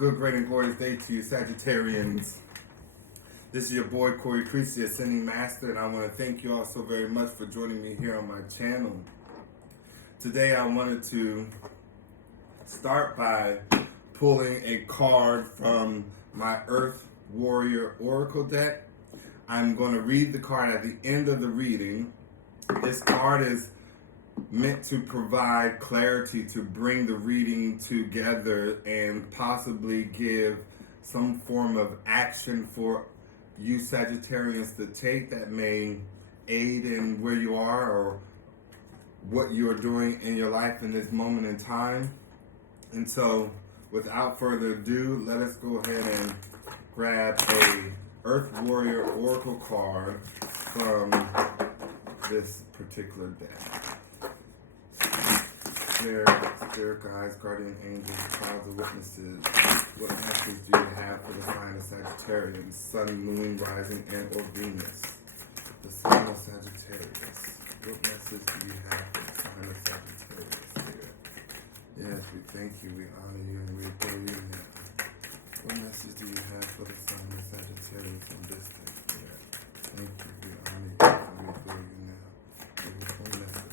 Good, great, and glorious day to you, Sagittarians. This is your boy, Corey Creech, the Ascending Master, and I want to thank you all so very much for joining me here on my channel. Today, I wanted to start by pulling a card from my Earth Warrior Oracle deck. I'm going to read the card at the end of the reading. This card is meant to provide clarity, to bring the reading together and possibly give some form of action for you Sagittarians to take that may aid in where you are or what you are doing in your life in this moment in time. And so without further ado, let us go ahead and grab a Earth Warrior Oracle card from this particular deck. Spirit guides, guardian angels, clouds of witnesses. What message do you have for the sign of Sagittarius? Sun, moon, rising, and or Venus. The sign of Sagittarius. What message do you have for the sign of Sagittarius, Spirit? Yes, we thank you, we honor you, and we adore you now. What message do you have for the sign of Sagittarius on this day, Spirit? Thank you, we honor you, and we adore you now. Give us one message.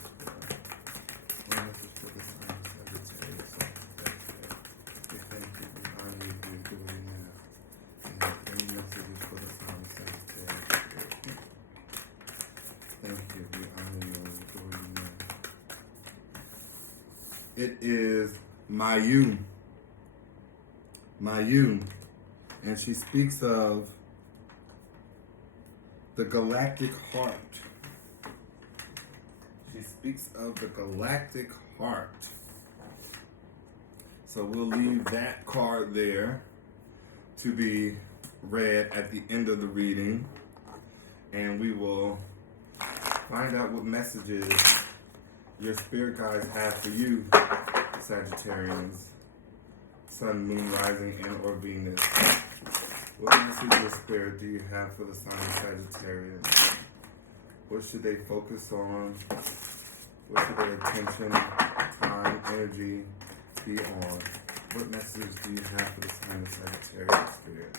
It is Mayu, and she speaks of the galactic heart. She speaks of the galactic heart. So we'll leave that card there to be read at the end of the reading, and we will find out what messages your spirit guides have for you, Sagittarians, Sun, Moon, Rising, and or Venus. What message your spirit do you have for the sign of Sagittarius? What should they focus on? What should their attention, time, energy be on? What message do you have for the sign of Sagittarius, Spirit?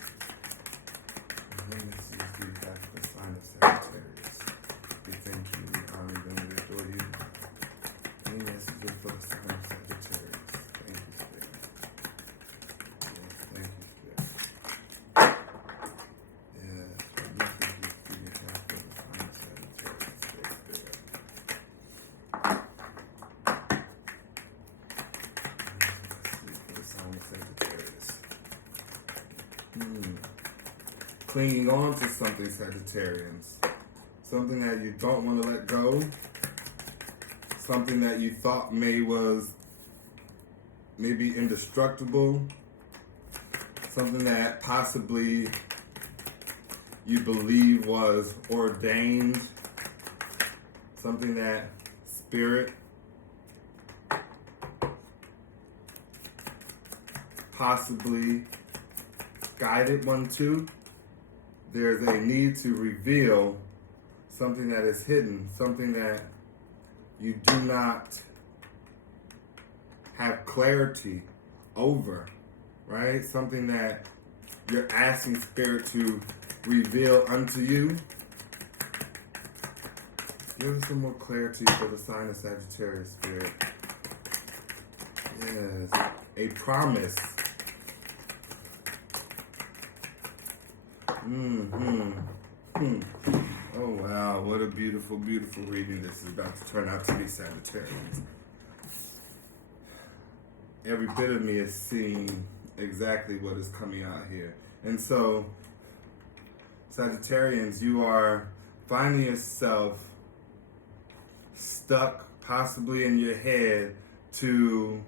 What message do you have for the sign of Sagittarius? We thank you, we honor you, and we adore you. Any messages for the sign of Sagittarius? Thank you, Spirit. Yes, thank you, Spirit. Yes, what messages do you have for the sign of Sagittarius, Spirit? For the sign of Sagittarius. Clinging on to something, Sagittarians. Something that you don't want to let go. Something that you thought was maybe indestructible. Something that possibly you believe was ordained. Something that Spirit possibly guided one to. There's a need to reveal something that is hidden, something that you do not have clarity over, right? Something that you're asking Spirit to reveal unto you. Give us some more clarity for the sign of Sagittarius, Spirit. Yes, a promise. Oh wow, what a beautiful, beautiful reading this is about to turn out to be, Sagittarius. Every bit of me is seeing exactly what is coming out here. And so, Sagittarians, you are finding yourself stuck possibly in your head to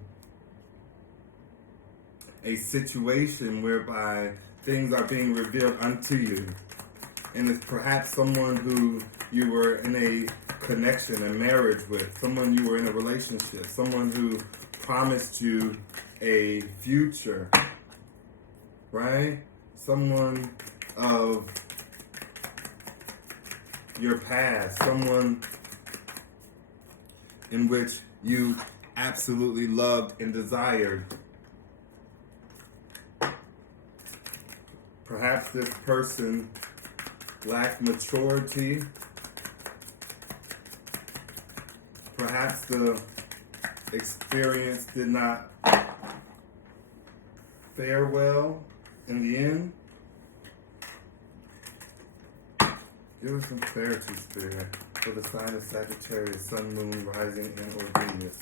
a situation whereby things are being revealed unto you. And it's perhaps someone who you were in a connection, a marriage with, someone you were in a relationship, someone who promised you a future, right? Someone of your past, someone in which you absolutely loved and desired. Perhaps this person lacked maturity. Perhaps the experience did not fare well in the end. Give us some clarity, Spirit, for the sign of Sagittarius, Sun, Moon, Rising, and or Venus.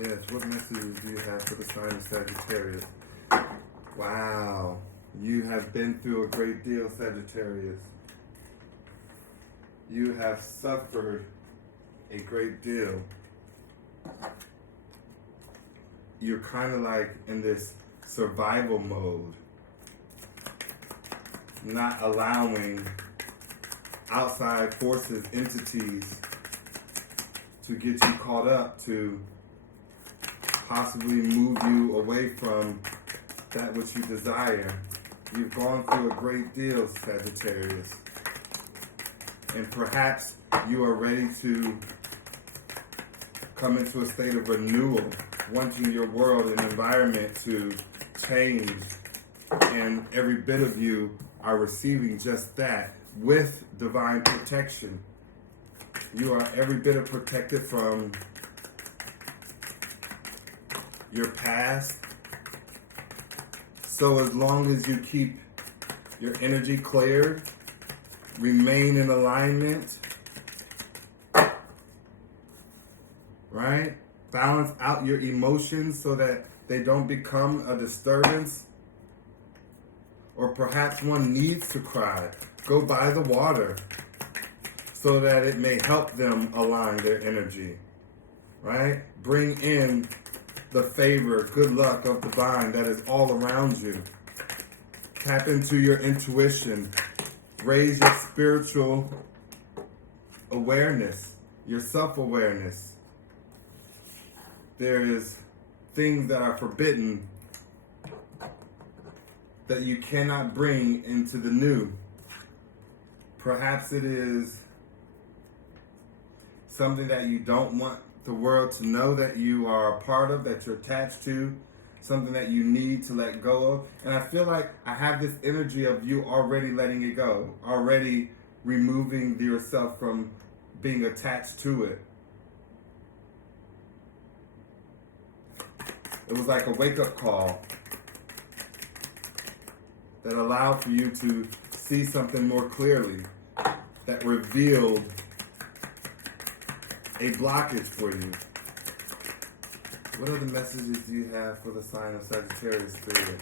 Yes, what messages do you have for the sign of Sagittarius? Wow, you have been through a great deal, Sagittarius. You have suffered a great deal. You're kind of like in this survival mode, not allowing outside forces, entities to get you caught up to possibly move you away from that which you desire. You've gone through a great deal, Sagittarius. And perhaps you are ready to come into a state of renewal, wanting your world and environment to change. And every bit of you are receiving just that with divine protection. You are every bit of protected from your past. So as long as you keep your energy cleared, remain in alignment, right? Balance out your emotions so that they don't become a disturbance. Or perhaps one needs to cry. Go by the water so that it may help them align their energy, right? Bring in the favor, good luck of divine that is all around you. Tap into your intuition. Raise your spiritual awareness, your self-awareness. There is things that are forbidden that you cannot bring into the new. Perhaps it is something that you don't want the world to know that you are a part of, that you're attached to, something that you need to let go of. And I feel like I have this energy of you already letting it go, already removing yourself from being attached to it. It was like a wake-up call that allowed for you to see something more clearly, that revealed a blockage for you. What other messages do you have for the sign of Sagittarius, Spirit?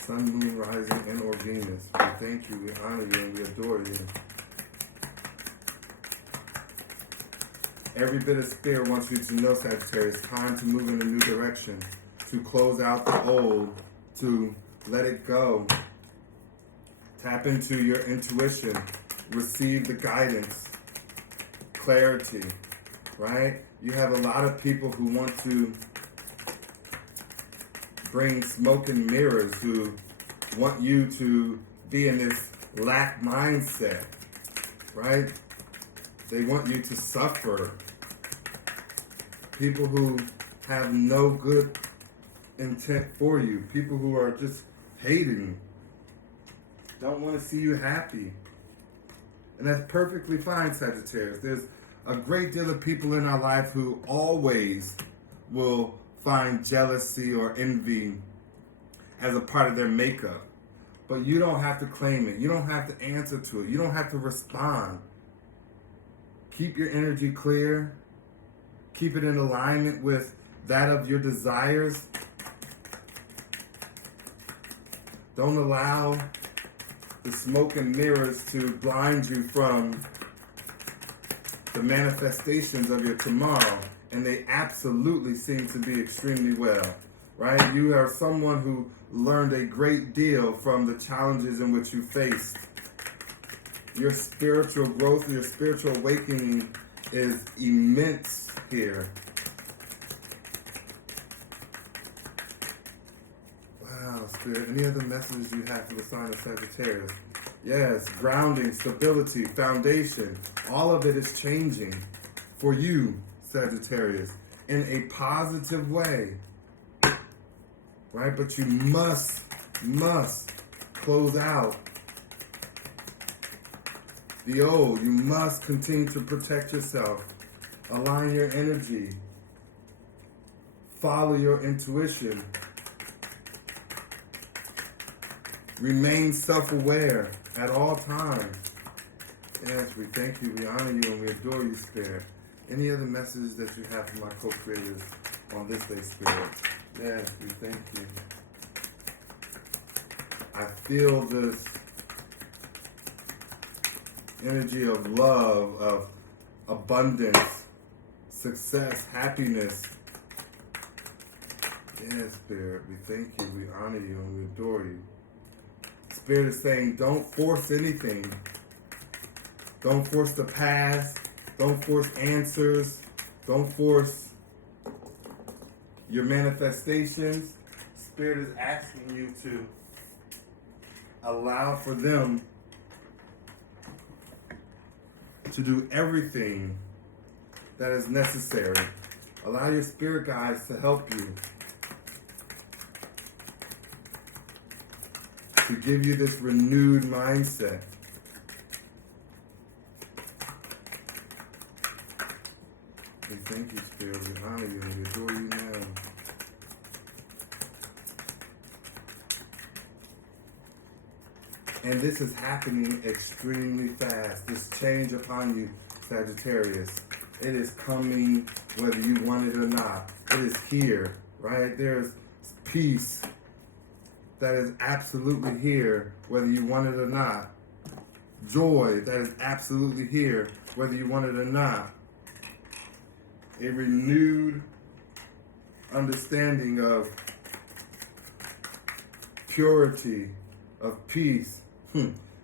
Sun, Moon, Rising, and or Venus. We thank you, we honor you, and we adore you. Every bit of Spirit wants you to know, Sagittarius, time to move in a new direction, to close out the old, to let it go. Tap into your intuition, receive the guidance, clarity, right? You have a lot of people who want to bring smoke and mirrors, who want you to be in this lack mindset, right? They want you to suffer. People who have no good intent for you. People who are just hating. Don't want to see you happy. And that's perfectly fine, Sagittarius. There's a great deal of people in our life who always will find jealousy or envy as a part of their makeup. But you don't have to claim it. You don't have to answer to it. You don't have to respond. Keep your energy clear. Keep it in alignment with that of your desires. Don't allow the smoke and mirrors to blind you from the manifestations of your tomorrow. And they absolutely seem to be extremely well, right? You are someone who learned a great deal from the challenges in which you faced. Your spiritual growth, your spiritual awakening is immense here. Wow, Spirit. Any other messages you have for the sign of Sagittarius? Yes, grounding, stability, foundation. All of it is changing for you, Sagittarius, in a positive way. Right? But you must close out the old. You must continue to protect yourself. Align your energy. Follow your intuition. Remain self-aware at all times. Yes, we thank you, we honor you, and we adore you, Spirit. Any other messages that you have for my co-creators on this day, Spirit? Yes, we thank you. I feel this energy of love, of abundance, success, happiness. Yes, Spirit, we thank you, we honor you, and we adore you. Spirit is saying, don't force anything. Don't force the past. Don't force answers. Don't force your manifestations. Spirit is asking you to allow for them to do everything that is necessary. Allow your spirit guides to help you, to give you this renewed mindset. We thank you, Spirit. We honor you and we adore you now. And this is happening extremely fast. This change upon you, Sagittarius. It is coming whether you want it or not. It is here, right? There's peace that is absolutely here, whether you want it or not. Joy that is absolutely here, whether you want it or not. A renewed understanding of purity, of peace.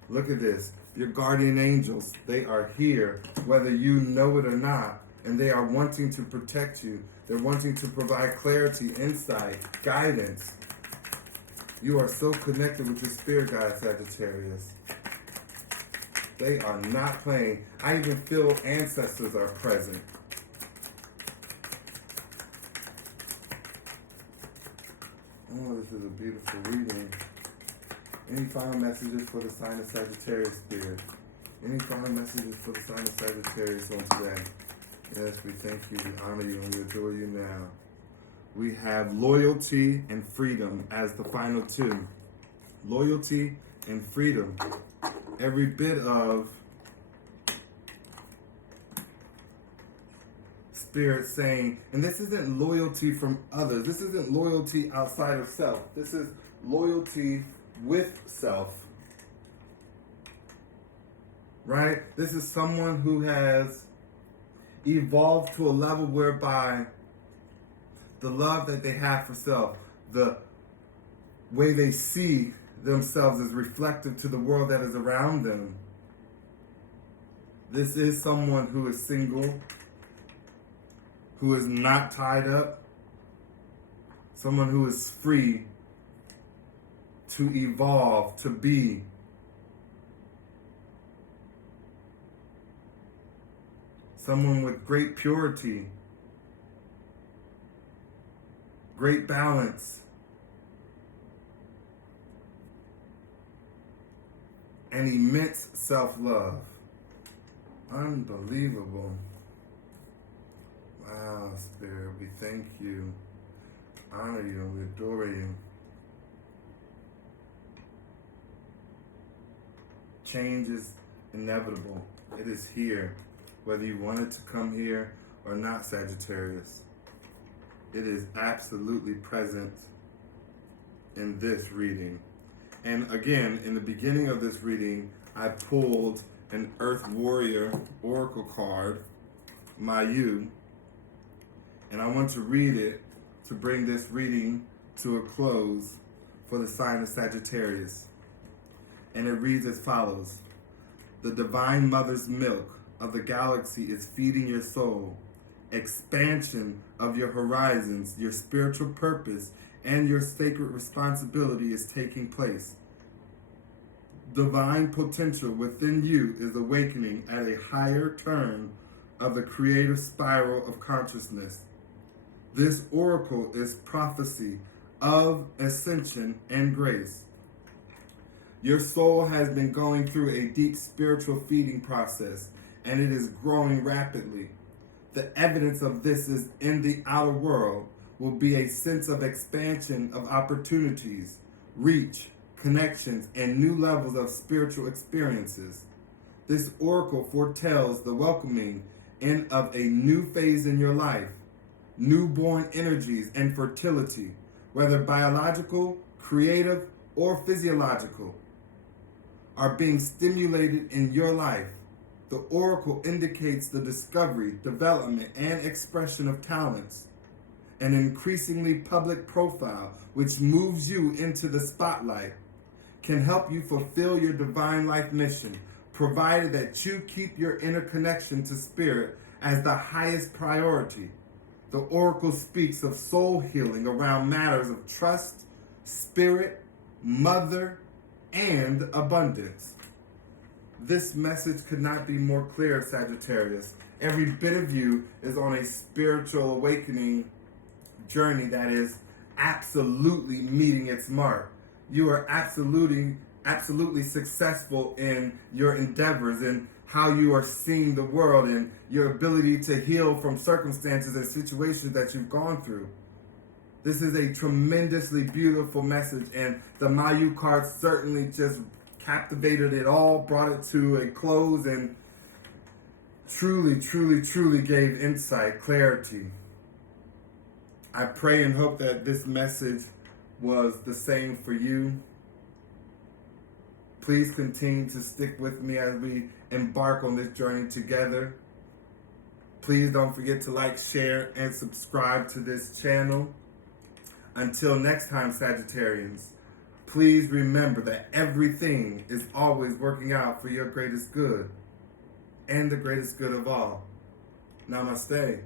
Look at this. Your guardian angels, they are here, whether you know it or not, and they are wanting to protect you. They're wanting to provide clarity, insight, guidance. You are so connected with your spirit guide, Sagittarius. They are not playing. I even feel ancestors are present. Oh, this is a beautiful reading. Any final messages for the sign of Sagittarius, Spirit? Any final messages for the sign of Sagittarius on today? Yes, we thank you, we honor you, and we adore you now. We have loyalty and freedom as the final two. Loyalty and freedom. Every bit of Spirit saying, and this isn't loyalty from others. This isn't loyalty outside of self. This is loyalty with self. Right? This is someone who has evolved to a level whereby the love that they have for self, the way they see themselves is reflective to the world that is around them. This is someone who is single, who is not tied up, someone who is free to evolve, to be. Someone with great purity, great balance, and immense self-love. Unbelievable. Wow, Spirit, we thank you, honor you, and we adore you. Change is inevitable. It is here, whether you want it to come here or not, Sagittarius. It is absolutely present in this reading. And again, in the beginning of this reading, I pulled an Earth Warrior Oracle card, Mayu, and I want to read it to bring this reading to a close for the sign of Sagittarius. And it reads as follows. The divine mother's milk of the galaxy is feeding your soul. Expansion of your horizons, your spiritual purpose, and your sacred responsibility is taking place. Divine potential within you is awakening at a higher turn of the creative spiral of consciousness. This oracle is prophecy of ascension and grace. Your soul has been going through a deep spiritual feeding process, and it is growing rapidly. The evidence of this is in the outer world will be a sense of expansion of opportunities, reach, connections, and new levels of spiritual experiences. This oracle foretells the welcoming in of a new phase in your life, newborn energies and fertility, whether biological, creative, or physiological, are being stimulated in your life. The oracle indicates the discovery, development, and expression of talents. An increasingly public profile, which moves you into the spotlight, can help you fulfill your divine life mission, provided that you keep your inner connection to spirit as the highest priority. The oracle speaks of soul healing around matters of trust, spirit, mother, and abundance. This message could not be more clear, Sagittarius. Every bit of you is on a spiritual awakening journey that is absolutely meeting its mark. You are absolutely successful in your endeavors and how you are seeing the world and your ability to heal from circumstances and situations that you've gone through. This is a tremendously beautiful message, and the Mayu card certainly just captivated it all, brought it to a close, and truly gave insight, clarity. I pray and hope that this message was the same for you. Please continue to stick with me as we embark on this journey together. Please don't forget to like, share, and subscribe to this channel. Until next time, Sagittarians, please remember that everything is always working out for your greatest good and the greatest good of all. Namaste.